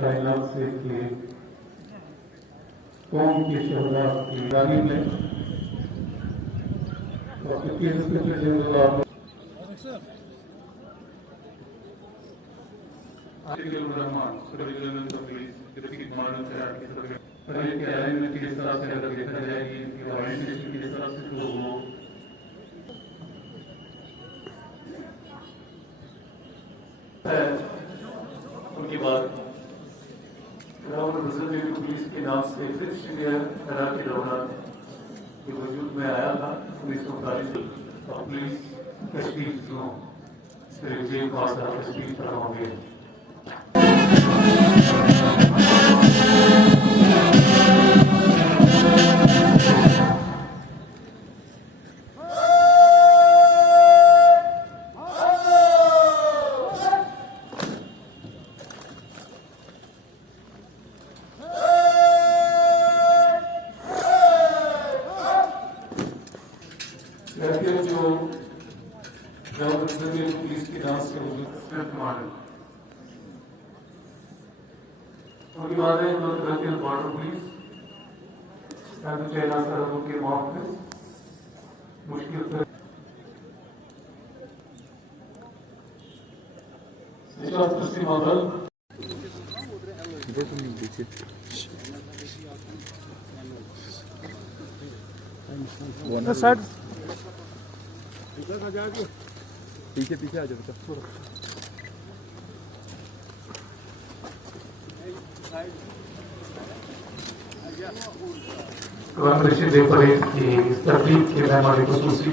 कायनात से किए कौम की शहदा की तारीफ में उनकी बात पुलिस के नाम से फिक्स इंडिया के दौरान वजूद में आया था 1939 पुलिस तशकील जेल पास तशकील कराओगे। जो पुलिस के नाम से उनकी बात है बॉर्डर पुलिस चाइना सरहदों के मुआवजे मुश्किल पश्चिम बंगाल पीछे पीछे आ जाओ बेटा। दे पड़े कि तकलीफ के हमारे खुसूसी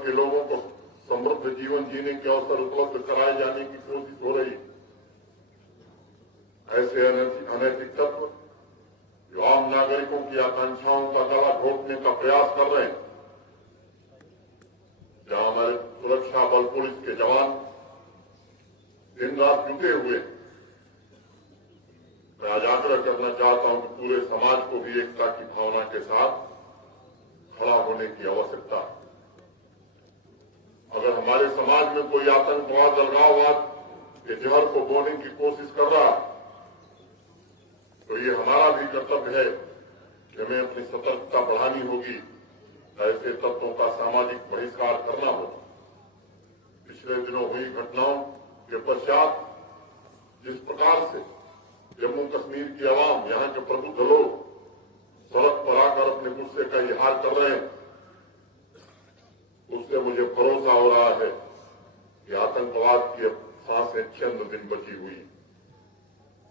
के लोगों को समृद्ध जीवन जीने के अवसर उपलब्ध कराए जाने की कोशिश हो रही। ऐसे अनैतिक तत्व जो आम नागरिकों की आकांक्षाओं का गला घोटने का प्रयास कर रहे हैं, जहां हमारे सुरक्षा बल पुलिस के जवान दिन रात जुटे हुए, मैं आज आग्रह करना चाहता हूं कि पूरे समाज को भी एकता की भावना के साथ खड़ा होने की आवश्यकता है। अगर हमारे समाज में कोई आतंकवाद, अलगाववाद के जहर को बोने की कोशिश कर रहा है, तो ये हमारा भी कर्तव्य है कि हमें अपनी सतर्कता बढ़ानी होगी, ऐसे तत्वों का सामाजिक बहिष्कार करना होगा। पिछले दिनों हुई घटनाओं के पश्चात जिस प्रकार से जम्मू कश्मीर की आवाम, यहां के प्रबुद्ध लोग सड़क पर आकर अपने गुस्से का इजहार कर रहे हैं, उससे मुझे भरोसा हो रहा है कि आतंकवाद की अब सांसें चंद दिन बची हुई।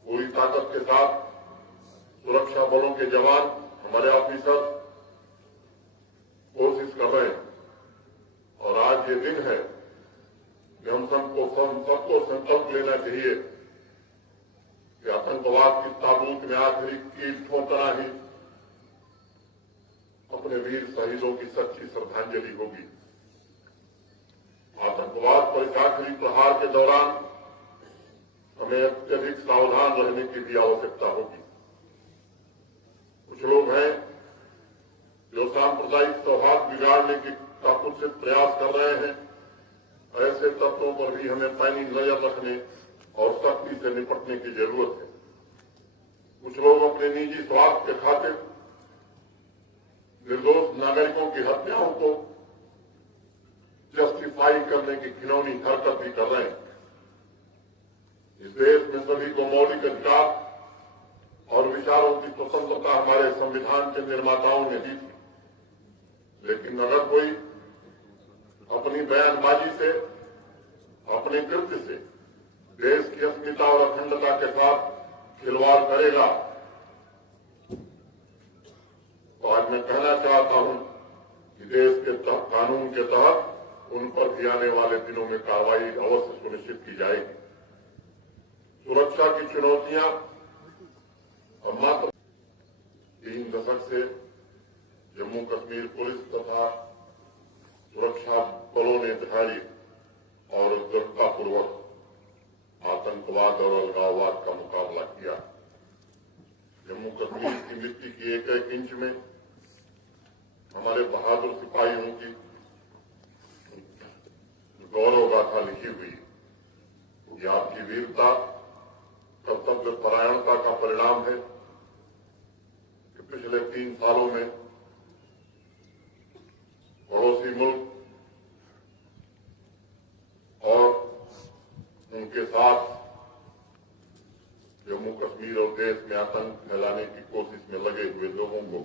पूरी ताकत के साथ सुरक्षा बलों के जवान, हमारे ऑफिसर कोशिश कर रहे हैं, और आज ये दिन है कि हम सबको संकल्प लेना चाहिए कि आतंकवाद की ताबूत में आखिरी कील ठोकना ही अपने वीर शहीदों की सच्ची श्रद्धांजलि होगी। आतंकवाद पर इस आखिरी प्रहार के दौरान हमें अत्यधिक सावधान रहने की भी आवश्यकता होगी। कुछ लोग हैं जो सांप्रदायिक सौहार्द बिगाड़ने का कुत्सित प्रयास कर रहे हैं। ऐसे तत्वों पर भी हमें पैनी नजर रखने और सख्ती से निपटने की जरूरत है। कुछ लोग अपने निजी स्वार्थ के खातिर निर्दोष नागरिकों की हत्याओं को जस्टिफाई करने की घिनौनी हरकत भी कर रहे हैं। इस देश में सभी को मौलिक अधिकार और विचारों की स्वतंत्रता हमारे संविधान के निर्माताओं ने दी थी, लेकिन अगर कोई अपनी बयानबाजी से, अपने कृत्य से देश की अस्मिता और अखंडता के साथ खिलवाड़ करेगा, तो आज मैं कहना चाहता हूं कि देश के कानून के तहत उन पर भी आने वाले दिनों में कार्रवाई अवश्य सुनिश्चित की जाएगी। सुरक्षा की चुनौतियां और मात्र 3 दशक से जम्मू कश्मीर पुलिस तथा सुरक्षा बलों ने धैर्य और दृढ़तापूर्वक आतंकवाद और अलगाववाद का मुकाबला किया। जम्मू कश्मीर की मिट्टी की एक एक इंच में हमारे बहादुर सिपाहियों की गौरव गाथा लिखी हुई। ये आपकी वीरता, कर्तव्य परायणता का परिणाम है कि पिछले 3 सालों में पड़ोसी मुल्क और उनके साथ जम्मू कश्मीर और देश में आतंक फैलाने की कोशिश में लगे हुए लोगों को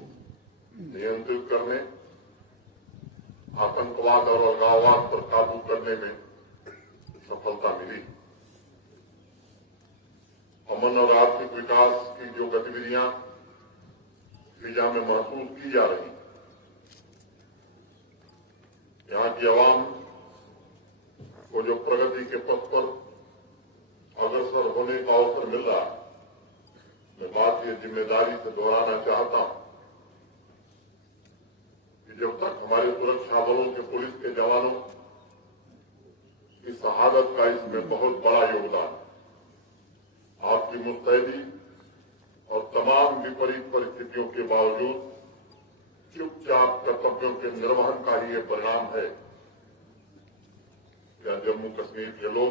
नियंत्रित करने, आतंकवाद और अलगाववाद पर काबू करने में सफलता मिली। अमन और आर्थिक विकास की जो गतिविधियां फिजा में महसूस की जा रही, यहां की आवाम को जो प्रगति के पथ पर अग्रसर होने का अवसर मिल रहा, मैं बात ये जिम्मेदारी से दोहराना चाहता हूं कि जब तक हमारे सुरक्षा बलों के पुलिस के जवानों की शहादत का इसमें बहुत बड़ा योगदान है। आपकी मुस्तैदी और तमाम विपरीत परिस्थितियों के बावजूद चुपचाप कर्तव्यों के निर्वहन का ही ये परिणाम है। क्या जम्मू कश्मीर के लोग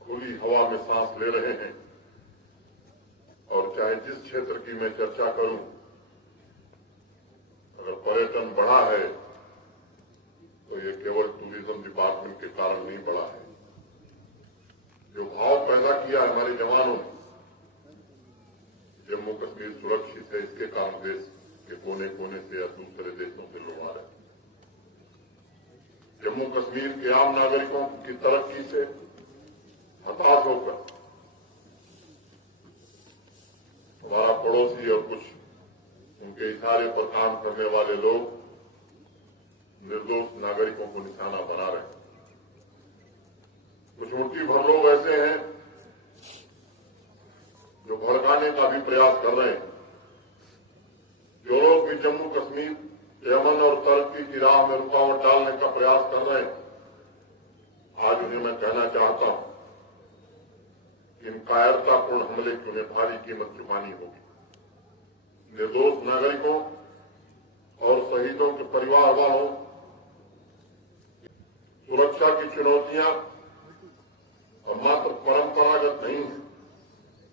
खुली हवा में सांस ले रहे हैं, और चाहे जिस क्षेत्र की मैं चर्चा करूं, अगर पर्यटन बढ़ा है तो ये केवल टूरिज्म डिपार्टमेंट के कारण नहीं बढ़ा है। जो भाव पैदा किया हमारे जवानों ने, जम्मू कश्मीर सुरक्षित है, इसके कारण देश के कोने कोने से या दूसरे देशों से लोग आ रहे हैं। जम्मू कश्मीर के आम नागरिकों की तरक्की से हताश होकर हमारा पड़ोसी और कुछ उनके इशारे पर काम करने वाले लोग निर्दोष नागरिकों को प्रयास कर रहे हैं। जो लोग भी जम्मू कश्मीर के अमन और तरक्की की राह में रुकावट डालने का प्रयास कर रहे हैं, आज उन्हें मैं कहना चाहता हूं कि इन कायरतापूर्ण हमले की उन्हें भारी कीमत चुकानी होगी। निर्दोष नागरिकों और शहीदों के परिवार वालों, सुरक्षा की चुनौतियां और मात्र परंपरागत नहीं है।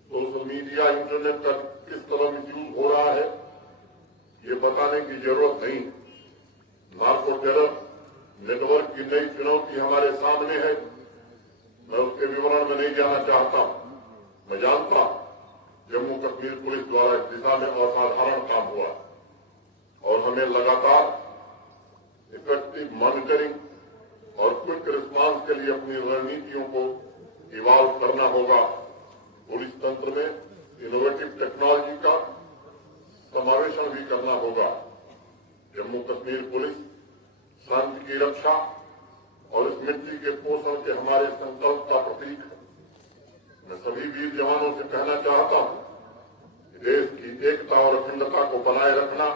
सोशल मीडिया, इंटरनेट का किस तरह मिसयूज हो रहा है, ये बताने की जरूरत नहीं। नार्को टेरर नेटवर्क की नई चुनौती हमारे सामने है। मैं उसके विवरण में नहीं जाना चाहता। मैं जानता जम्मू कश्मीर पुलिस द्वारा इस दिशा में असाधारण काम हुआ और हमें लगातार इफेक्टिव मॉनिटरिंग और क्विक रिस्पांस के लिए अपनी रणनीतियों को इवॉल्व करना होगा। पुलिस तंत्र में इनोवेटिव टेक्नोलॉजी का समावेशन भी करना होगा। जम्मू कश्मीर पुलिस शांति की रक्षा और इस मिट्टी के पोषण के हमारे संकल्प का प्रतीक है। मैं सभी वीर जवानों से कहना चाहता हूं कि देश की एकता और अखंडता को बनाए रखना,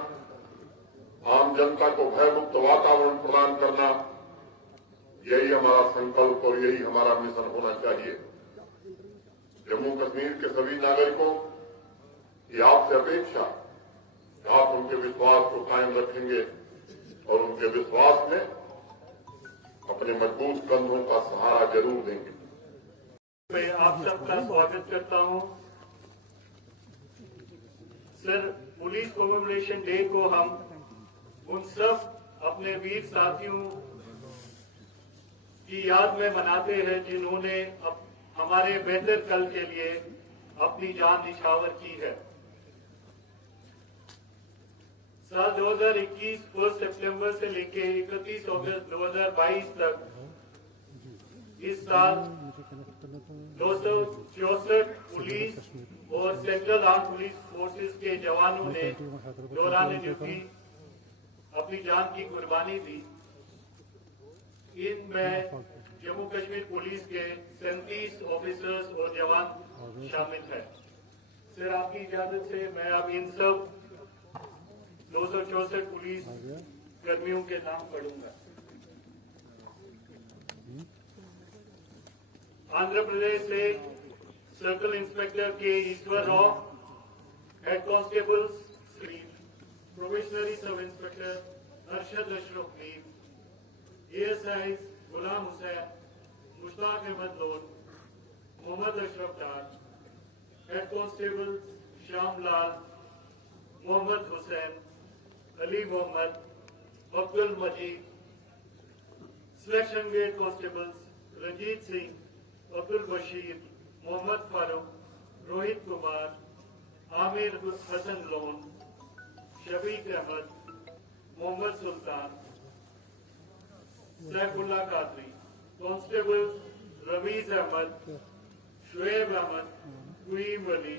आम जनता को भयमुक्त वातावरण प्रदान करना, यही हमारा संकल्प और यही हमारा मिशन होना चाहिए। जम्मू कश्मीर के सभी नागरिकों की आपसे अपेक्षा, आप उनके विश्वास को कायम रखेंगे और उनके विश्वास में अपने मजबूत कंधों का सहारा जरूर देंगे। मैं आप सबका स्वागत करता हूं। सर, पुलिस कमेमोरेशन डे को हम उन सब अपने वीर साथियों की याद में मनाते हैं जिन्होंने हमारे बेहतर कल के लिए अपनी जान निछावर की है। साल 2021 1 सितंबर से लेकर 31 अगस्त 2022 तक इस साल 264 पुलिस और सेंट्रल आर्म पुलिस फोर्सेस के जवानों ने दौरान ड्यूटी अपनी जान की कुर्बानी दी। इनमें जम्मू कश्मीर पुलिस के 37 ऑफिसर्स और जवान शामिल हैं। सर, आपकी इजाजत से मैं अब इन सब 264 पुलिस कर्मियों के नाम पढ़ूंगा। आंध्र प्रदेश से सर्कल इंस्पेक्टर के Ishwar head constable Shri probationary sub inspector Arshad Ashraf Mir, ASI Ghulam Hussain, Mushtaq Ahmad Lone, Mohammad Ashraf Dar, head constable Shyam Lal, Mohammad Hussain, Ali Mohammad, Abdul Majeed, selection grade constables Ranjeet Singh, Abdul Bashir, Mohammad Farooq, Rohit Kumar, Aamir Hassan Lone, Shabeeq Ahmad, Mohammad Sultan, Saifullah Qadri, constable Ramiz Ahmad, Shoaib Ahmad, Qayoom Ali,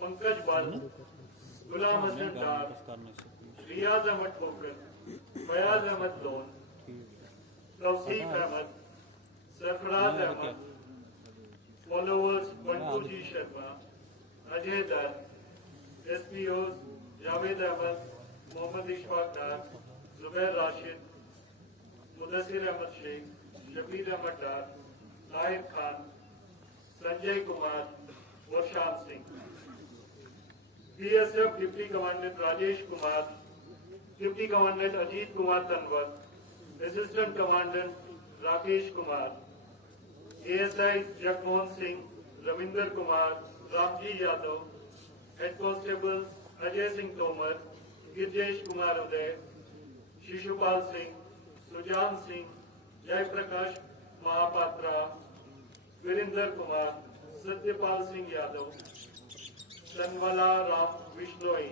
Pankaj Bal, Ghulam Hassan Dar, Riyaz Ahmad Thokar, Fayaz Ahmad Lone, Tauseef Ahmad, Sarfaraz Ahmad, followers Bantu ji Sharma, Ajay Dutt, SPO Javed Ahmad, Mohammad Ishfaq Dar, Zubair Rashid, Mudassir Ahmad Sheikh, Shabir Ahmad Dar, Nahid Khan, Sanjay Kumar और Shan Singh. BSF deputy commandant Rajesh Kumar, deputy commandant Ajit Kumar Tanwar, assistant commandant Rakesh Kumar, ASI Jagmohan Singh, Ravinder Kumar, Ramji Yadav, head constable Ajay Singh Tomar, Girjesh Kumar Uday, Shishupal Singh, Sujan Singh, Jaiprakash Mahapatra, Virender Kumar, Satyapal Singh Yadav, सनवाला Ram Bishnoi.